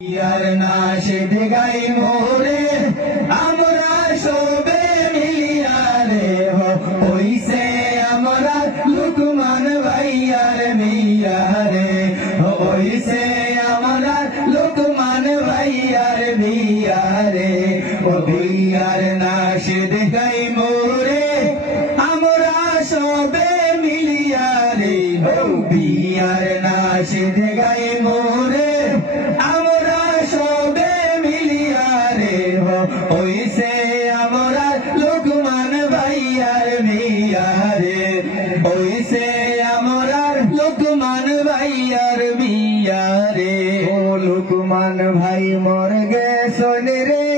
ইয়ার নাশিদ গাই মোরে আমরা সবে মিলিয়া রে হইছে আমরা লুকমান ভাইয়ার মিয়া রে হইছে আমরা লুকমান ভাইয়ার মিয়া রে ও বিয়ার নাশিদ গাই মোরে আমরা সবে মিলিয়া রে বিয়ার নাশিদ গাই মোরে ওইসে আমরা লুকমান ভাইয়ার মিয়া রে ওইসে আমরা লুকমান ভাইয়ার মিয়া রে ও লুকমান ভাই মর গেছন রে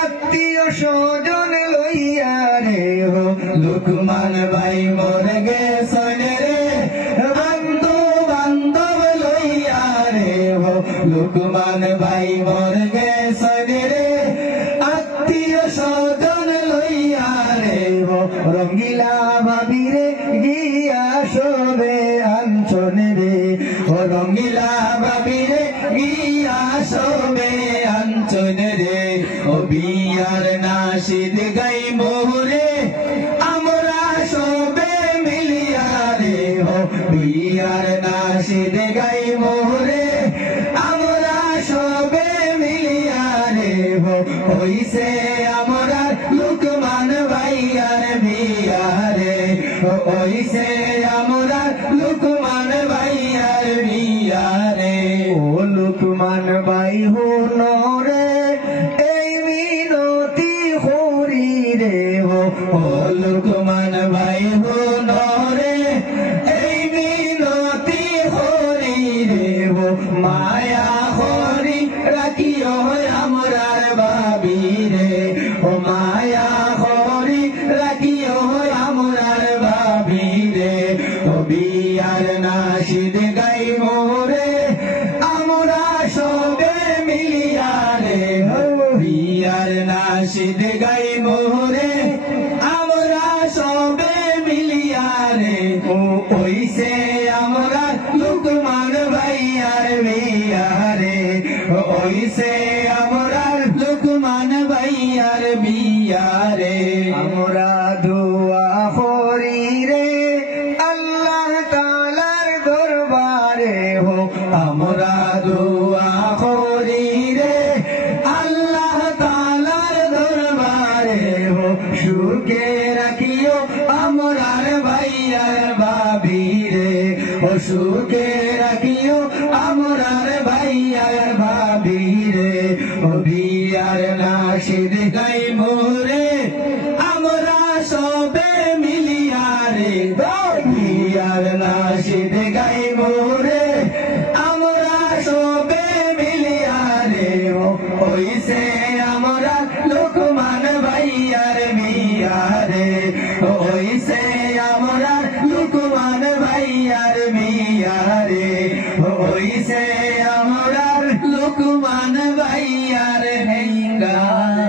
আত্মীয় স্বজন লইয়া রে হো লুকমান ভাই মর গেছন রে বন্ধু বান্ধব লইয়া রে হো লুকমান ভাই মর গেছন রে সজন লইয়া রে রঙ্গিলা ভাবিরে গিয়া শোবে আঞ্চনে রে ও রঙ্গিলা ভাবিরে গিয়া শোবে আঞ্চনে রে ও বিয়ার নাশিদ গাই মোরে আমরা শোবে মিলিয়া রে ও বিয়ার নাশিদ গাই মোরে আমরা শোবে মিলিয়া রে হইছে আমরা লুকমান ভাইয়ার মিয়া রে হইছে আমরা লুকমান ভাইয়ার মিয়া রে ও লুকমান ভাই হুন রে এই মিনতি হরি রে ও লুকমান ভাই হুন রে এই মিনতি হরি রে মায়া হরি রাখিও আমরার ভাবি রে ও মায়া হরি রাখিও আমরার ভাবি রে ও বিয়ার নাশিদ গাই মোরে আমরা সবে মিলিয়া রে বিয়ার নাশিদ গাই মোরে আমরা সবে মিলিয়া রে ও ওইসে আমরা লুকমান ভাইয়ার মিয়া রে ওইসে আমরা লুকমান ভাইয়ার মিয়া রে আমরা দোয়া করি রে আল্লাহ তাআলার দরবারে হো আমরা দোয়া করি রে আল্লাহ তাআলার দরবারে হো সুখে রাখিও আমরার ভাইয়ার ভাবি রে ও সুখে রাখিও আমরার ভাইয়ার ভাবি রে ও বিয়ার নাশিদ গাই মোরে আমরা সবে মিলিয়া রে বিয়ার নাশিদ গাই মোরে আমরা সবে মিলিয়া রে ওইসে আমরা লুকমান ভাইয়ার মিয়া রে ওইসে আমরা লুকমান ভাইয়ার মিয়া রে ওইসে আমরা লুকমান ভাইয়ার হেঙ্গা।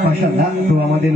মাশাআল্লাহ। তো আমাদের